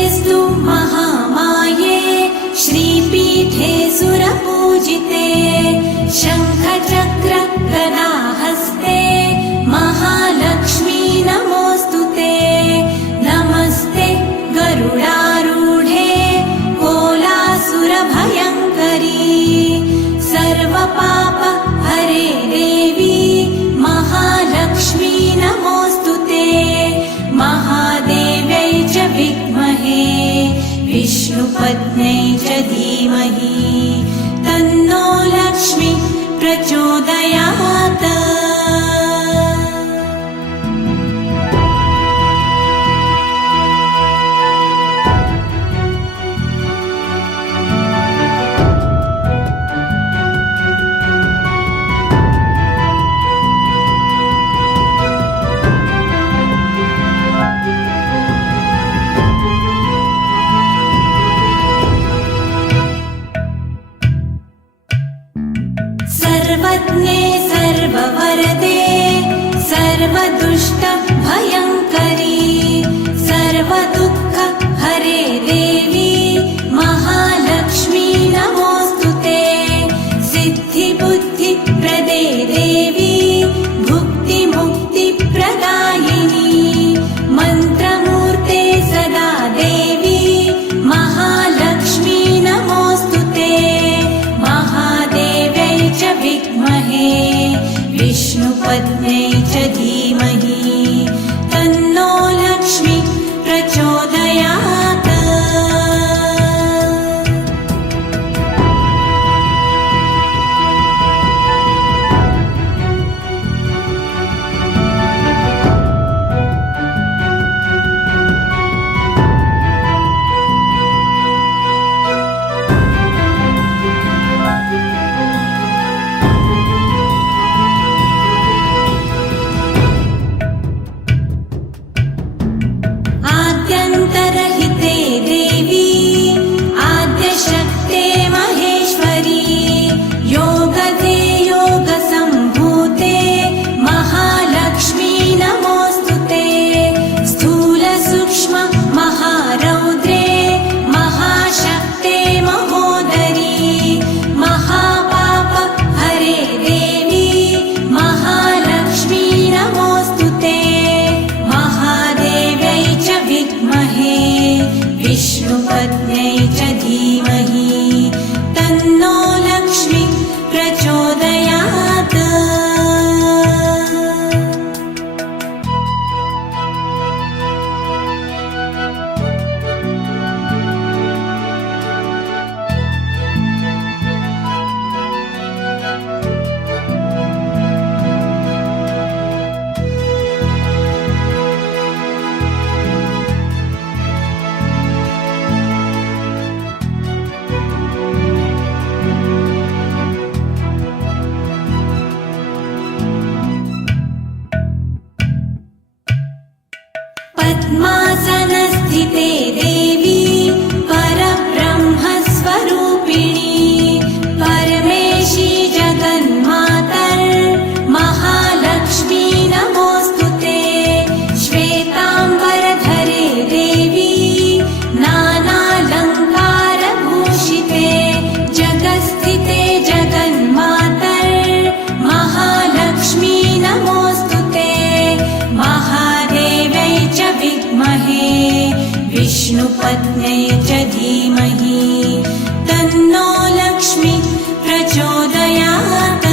नमस्तेऽस्तु महामाये श्रीपीठे सुरपूजिते शङ्खचक्र गदाहस्ते महालक्ष्मी नमोऽस्तुते। नमस्ते गरुडारूढे कोलासुरभयङ्करी सर्वपाप हरे देवी महालक्ष्मी नमोऽस्तुते। महादेव्यै च विद्महे विष्णुपत्न्यै च धीमहि तन्नो लक्ष्मी प्रचोदयात्। सर्वज्ञे सर्ववरदे सर्वदुष्टभयङ्करी सर्वदुःख हरे देवी महालक्ष्मी नमोऽस्तुते। सिद्धिबुद्धिप्रदे देवी भुक्तिमुक्तिप्रदायिनी मन्त्रमूर्ते सदा देवी महालक्ष्मी नमोऽस्तुते। महादेव्यै च विद्महे विष्णुपत्न्यै च धीमहि तन्नो लक्ष्मी प्रचोदयात्। आद्यन्तरहिते देवी आद्यशक्ते महेश्वरी योगदे योगसम्भूते महालक्ष्मी नमोऽस्तुते। स्थूलसूक्ष्म महारौद्रे महाशक्ते महोदरी महापाप हरे देवी महालक्ष्मी नमोऽस्तुते। महादेव्यै च विद्महे विष्णुपत्न्यै च धीमहि तन्नो लक्ष्मी प्रचोदयात्। पद्मासनस्थिते देवी परब्रह्मस्वरूपिणी परमेशी जगन्मातर् महालक्ष्मी नमोऽस्तुते। श्वेताम्बरधरे देवी नानालङ्कारभूषिते जगत्स्थिते जगन्मातर् महालक्ष्मी नमोऽस्तुते। महादेव्यै च विद्महे विष्णुपत्न्यै च धीमहि तन्नो लक्ष्मी प्रचोदयात्।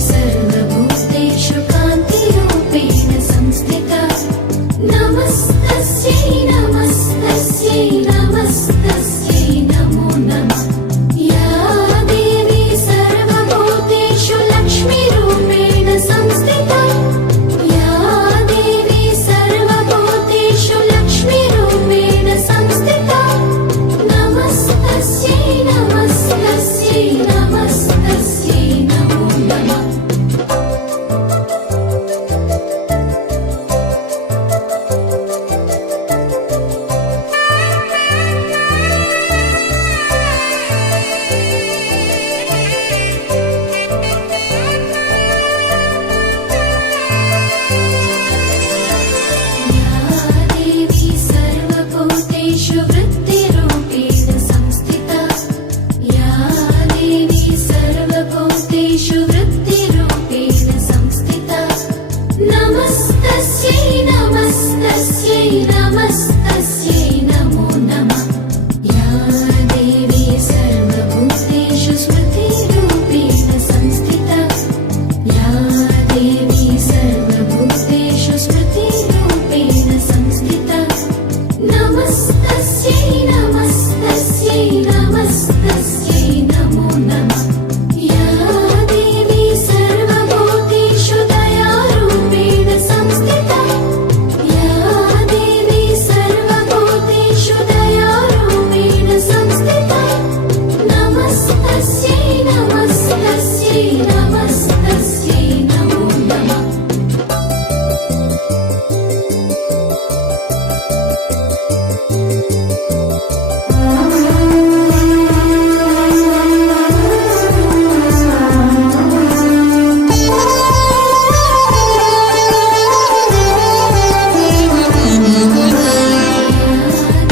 सर्व नमस्तस्यै नमो नमः।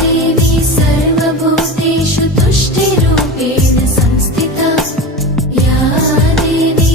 देवी सर्वभूतेषु तुष्टिरूपेण संस्थिता, या देवी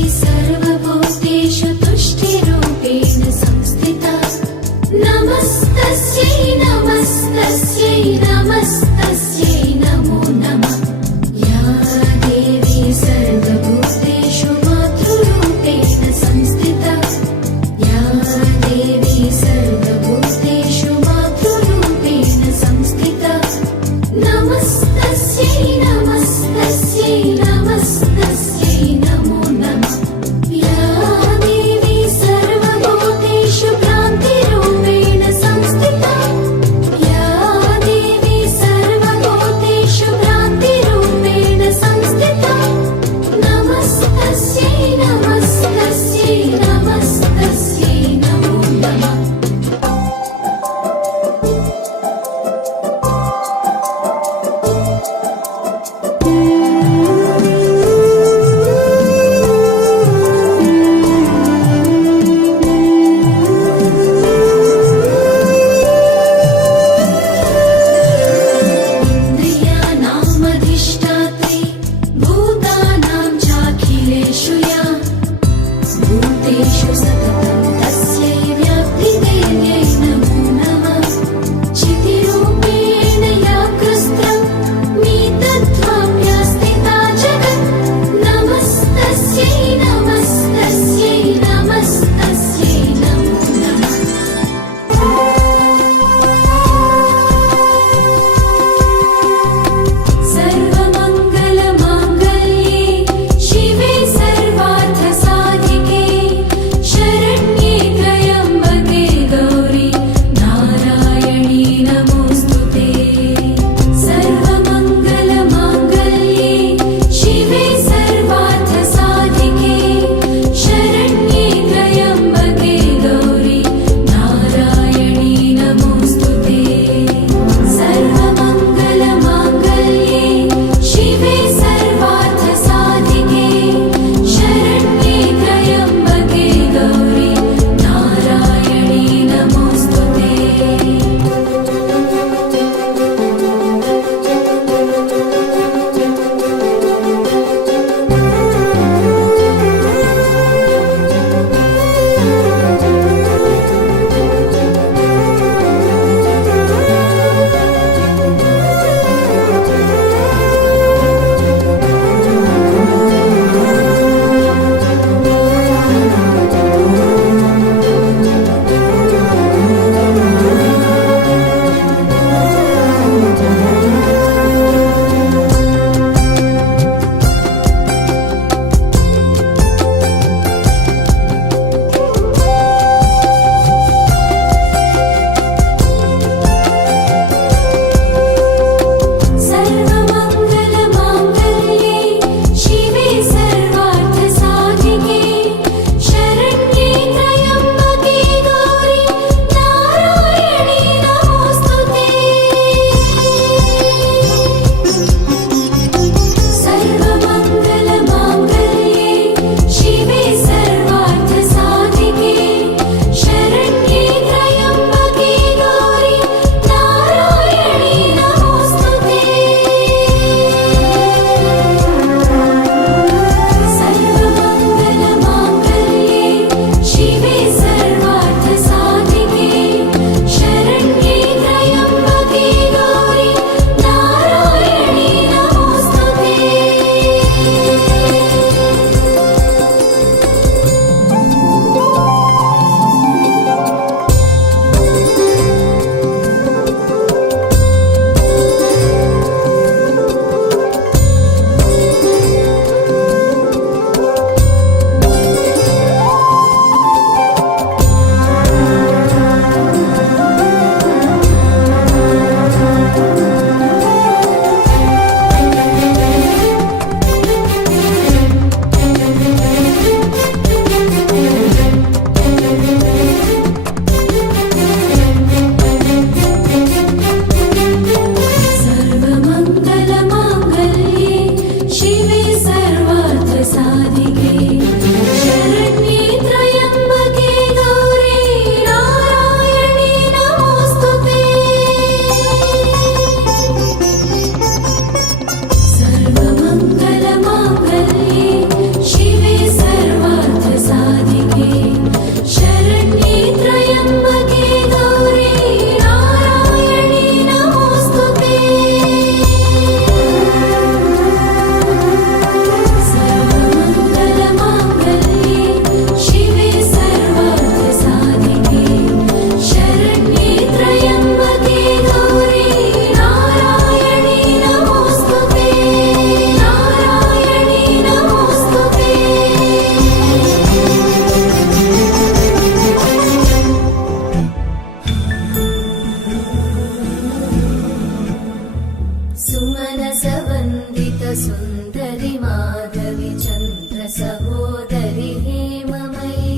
सहोदरि हेममयि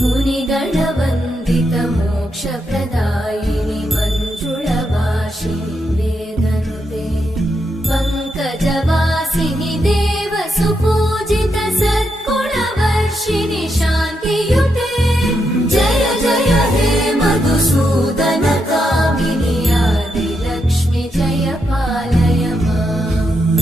मुनिगणवन्दितमोक्षप्रदायिनि मञ्जुळभाषिणि वेदनुते पङ्कजवासिनि देवसुपूजित सद्गुणवर्षिणि शान्तियुते जय जय हे मधुसूदन कामिनि आदिलक्ष्मि जय पालय माम्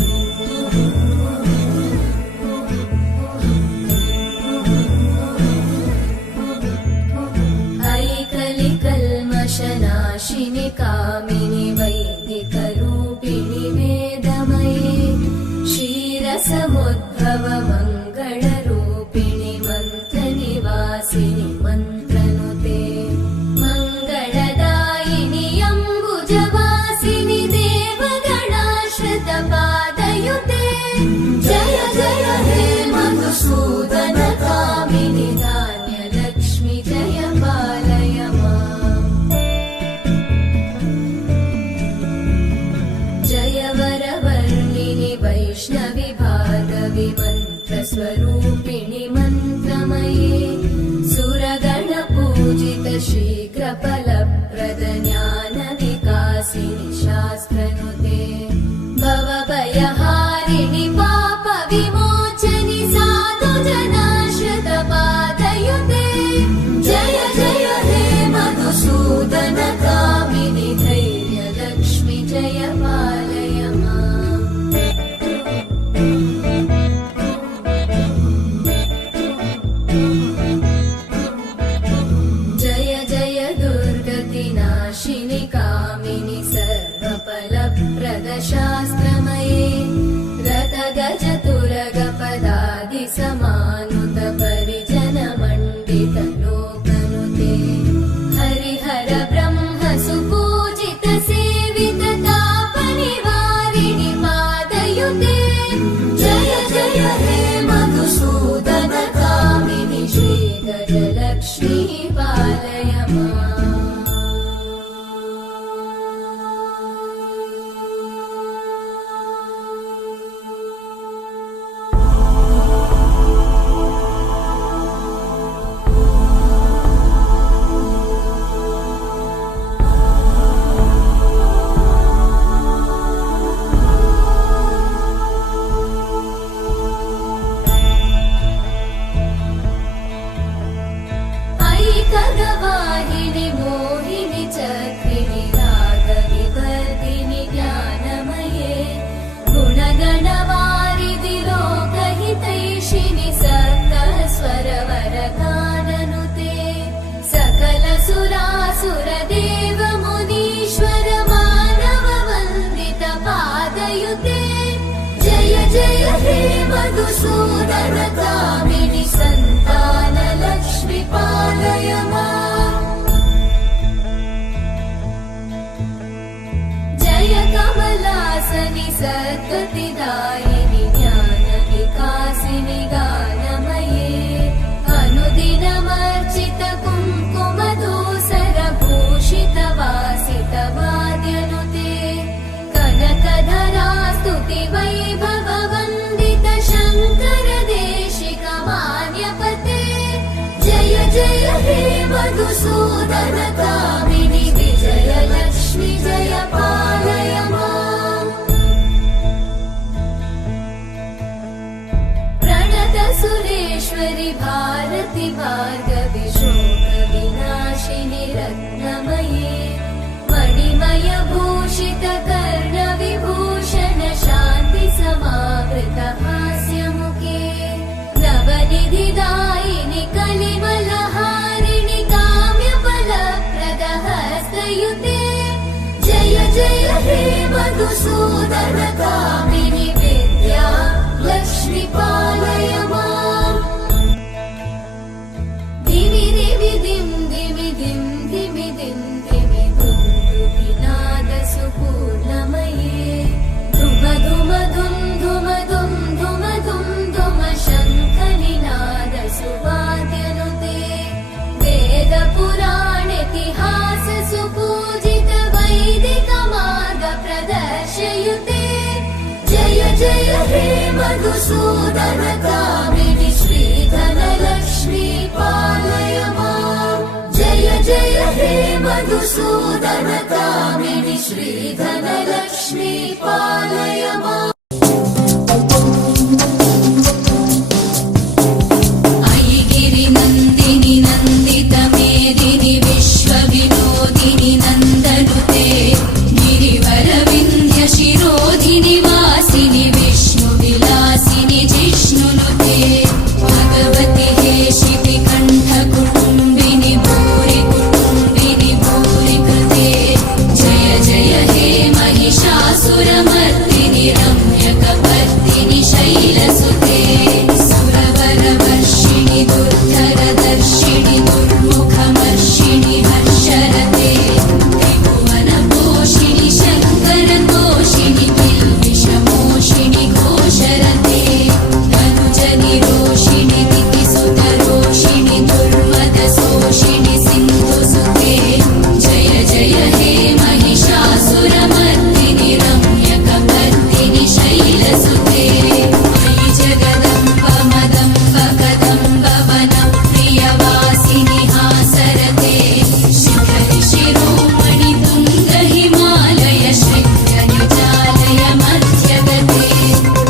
ऐकलिकल्मषनाशिनि कामिनि वैदिकरूपिणि वेदमये क्षीरसमुद्भव मङ्गलरूपिणि मन्त्रनिवासिनि मन्त्रनुते मङ्गलदायिनि अम्बुजवासिनि देवगणाश्रितपादयुते जय जय हे मधुसूदन कामिनि धान्यलक्ष्मि जय पालय माम् जय वरवर्णिनि वैष्णवि भार्गवि मन्त्रस्वरूपिणि मन्त्रमये सुरगणपूजित शीघ्रफलप्रद ज्ञानविकासिनि शास्त्रनुते भवभयहारिणि पापविमोचनि साधुजनाश्रितपादयुते जय जय हे मधुसूदन कामिनि धैर्यलक्ष्मि जय पालय माम् जय जय दुर्गतिनाशिनि कामिनि सर्वफलप्रद शास्त्रमये रथगजतुरगपदादिसमानुत परिजनमण्डित लोकनुते हरिहर ब्रह्म सुपूजित सेवित तापनिवारिणि पादयुते जय जय हे मधुसूदन कामिनि श्रीगजलक्ष्मी पालय माम् ऐकगवाहिनि मोहिनि चक्रिणि रागविवर्धिनि ज्ञानमये गुणगणवारिधि लोकहितैषिणि सप्तस्वरवरगाननुते सकलसुरासुरदेव मुनीश्वर मानववन्दित पादयुते जय जय हे मधुसूदन कामिनि सन्तानलक्ष्मि पालय माम् जय कमलासनि सद्गतिदायिनि ज्ञानविकासिनि गानमये अनुदिनमर्चित कुङ्कुमधूसरभूषित वासित वाद्यनुते कनकधरा स्तुति वैभववन्दित शङ्कर देशिक मान्यपते जय जय हे मधुसूदन कामिनि विजयलक्ष्मि जय पालय माम् प्रणत सुरेश्वरि भारति भार्गवि शोकविनाशिनि रत्नमये मणिमय भूषित कर्णविभूषण शान्ति समावृत हास्यमुखे नवनिधिदायिनि कलिमलहारिणि काम्यफलप्रद हस्तयुते जय जय हे मधुसूदन कामिनि विद्या लक्ष्मि पालय माम् धिमि धिमि धिं धिमि धिं धिमि धिं धिमि धुन्दुभिनाद सुपूर्णमये धुम धुम धुं धुम धुं धुम धुं धुम शङ्खनिनाद सुवाद्यनुते वेदपुराणेतिहास सुपूजित वैदिक मार्ग प्रदर्शयुते जय जय हे मधुसूदन कामिनि हे मधुसूदनकामिनि श्रीधनलक्ष्मी पालय माम् नन्दिनि नन्दितमेदिनि विश्वविनोदिनि नन्दनुते गिरिवरविन्ध्यशिरोधिनि वासिनि विष्णुविलासिनि जिष्णुनुते भगवति हे शितिकण्ठकुटुम्बिनि भूरि कुटुम्बिनि भूरि कृते जय जय हे महिषासुरमर्दिनि रम्यकपर्दिनि शैलसुते सुरवरवर्षिणि दुर्धरदर्शिणि दुर्मुखमर्षिणि हर्षरते त्रिभुवनपोषिणि शङ्करतोषिणि किल्बिषमोषिणि घोषरते धनुजनिरोषिणि दितिसुतरोषिणि दुर्मदशोषिणि सिन्धुसुते जय जय हे महिषासुरमर्दिनि रम्यकपर्दिनि शैलसुते मयि जगदम्ब मदम्ब कदम्ब वनप्रियवासिनि हासरते शिखरि शिरोमणि तुङ्ग हिमालय शृङ्गनिजालय मध्यगते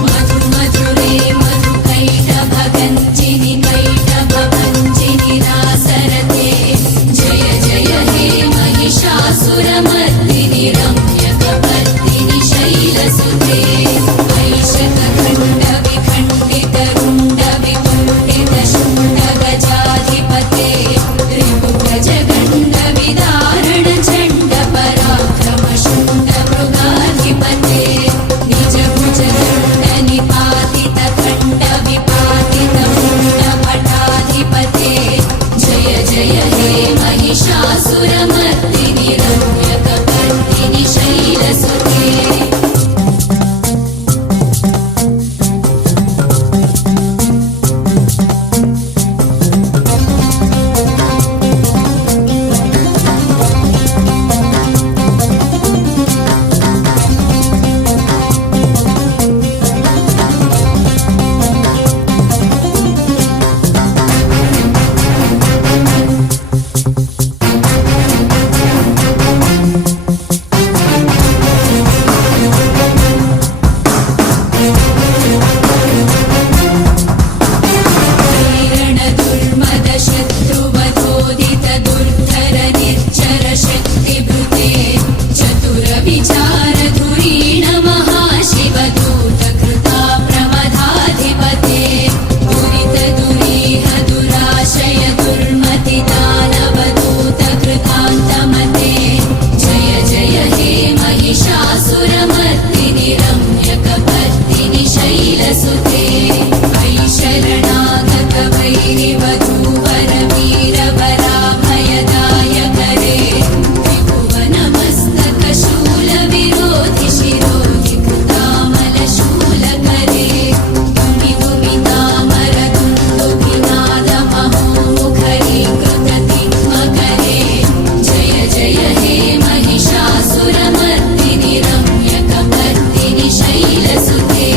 मधु मधुरे मधुकैटभगञ्जिनि कैटभभञ्जिनि रासरते जय जय हे महिषासुरमर्दिनि रम्यकपर्दिनि शैलसुते ऐषकखण्डविखण्डितरुण्डविकुण्ठितशुण्डगजाधिपते ऋपुगजगण्डविदारण चण्डपराक्रम शुण्डमृगाधिपते निजभुजदण्डनिपातितखण्डविपातितमुण्डभटाधिपते जय जय हे महिषासुरमर्दिनि रम्यकपर्दिनि शैलसुते शत्रुवधोदित दुर्धर निर्जर शक्तिभृते चतुरविचार धुरीण महाशिवदूत कृता प्रमदाधिपते दुरित दुरीह दुराशय दुर्मति दानवदूत कृतान्तमते जय जय हे महिषासुरमर्दिनि रम्यकपर्दिनि शैलसुते अयि शरणागत वैरिवधूवर वीरवराभयदायकरे त्रिभुवनमस्तकशूलविरोधि शिरोधि कृतामलशूलकरे भूमि भूमितामरदुन्दुभिनादमहोमुखरीकृततिग्मकरे जय जय हे महिषासुरमर्दिनि रम्यकपर्दिनि शैलसुते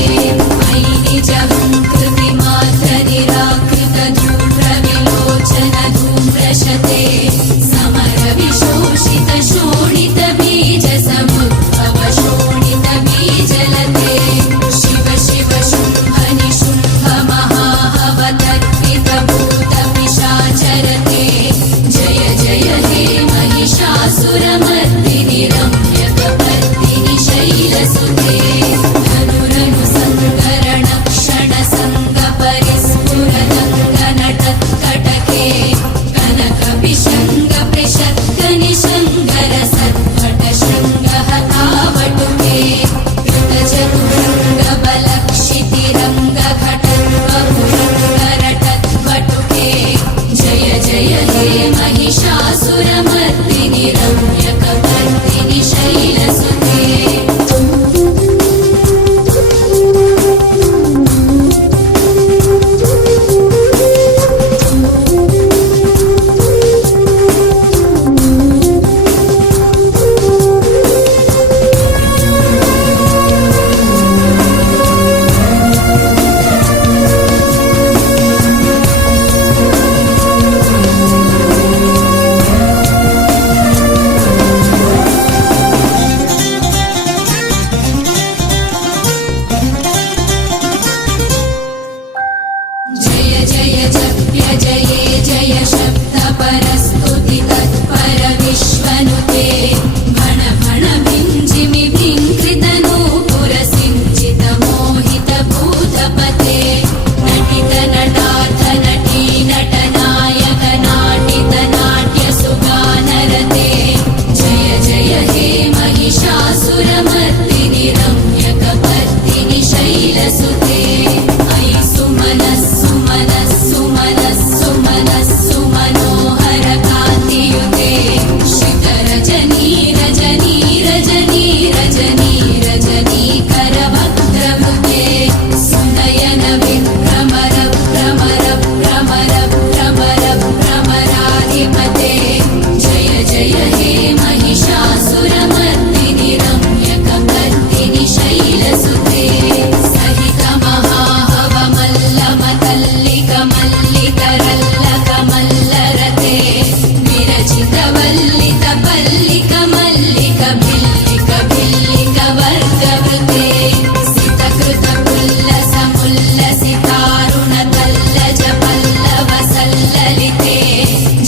अयि निजहङ्कृतिमात्र निराकृत धूर्रविलोचन जय जप्य जये जय शब्द परस्तुति तत्पर विश्वनुते भण भण भिञ्जिमि भिङ्कृत नूपुर सिञ्चित मोहित भूतपते नटित नटार्थ नटी नटनायक नाटित नाट्य सुगानरते जय जय हे महिषासुरमर्दिनि रम्यकपर्दिनि शैलसुते अयि सुमनस्सु मनस्सु मनस्सु मनस्सु मनोहर कान्तियुते श्रितरजनी रजनी रजनी रजनी रजनी करवक्त्रवृते सुनयन विभ्रमर भ्रमर भ्रमर भ्रमर भ्रमराधिपते जय जय हे महिषासुरमर्दिनि रम्यकपर्दिनि शैलसुते सहित महाहवमल्लमतल्लिक मल्लिकरल्लक मल्लरते विरचित वल्लित पल्लिक मल्लिक भिल्लिक भिल्लिक वर्गवृते सितकृत पुल्लस मुल्लसितारुण तल्लज पल्लव सल्ललिते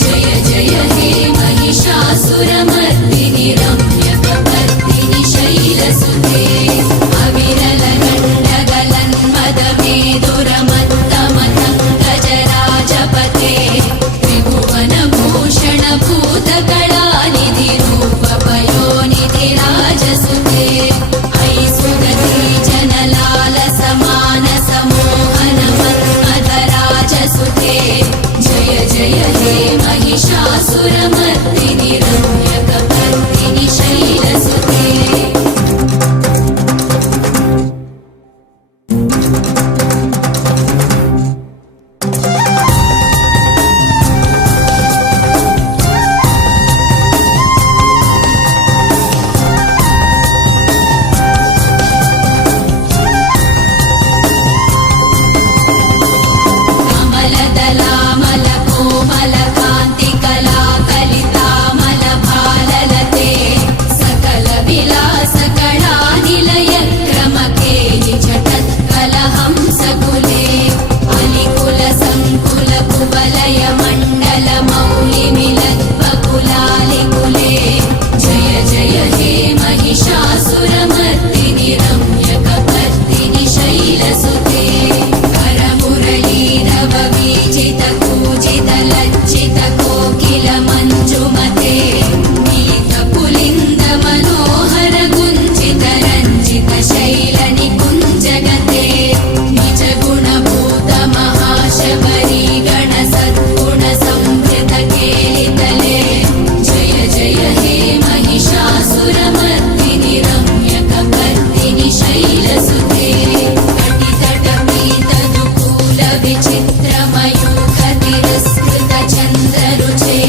जय जय हे महिषासुरमर्दिनि रम्यकपर्दिनि शैलसुते अविरल गण्डगलन्मद मेदुरमत्तमतङ्गजराजपते त्रिभुवन भूषण भूतकलानिधि रूपपयोनिधि राजसुते अयि सुगति जनलाल समानस मोहन मन्मथ राजसुते जय जय हे महिषासुरमर्दिनि रम्यकपर्दिनि शैलसुते कमलदलामल कोमल कान्ति कला कलितामल भाललते सकल विलास कलानिलय क्रमके झटत्कलहंस कुले अलिकुल संकुल कुवलय मण्डल मौलि मिलद्वकुलालिकुले जय जय हे महिषासुरमर्दिनि रम्यकपर्दिनि शैलसुते करमुरलीरव वीजित कूजित लज्जित कोकिल मञ्जुमते नीत पुलिन्द मनोहर गुञ्जित रञ्जित शैल निकुञ्जगते निज गुणभूत महाशबरी गण सद्गुण संवृत केलितले जय जय हे महिषासुरमर्दिनि रम्यकपर्दिनि शैलसुते कटितटपीत दुकूल विचित्र मयूख तिरस्कृत चन्द्ररुचे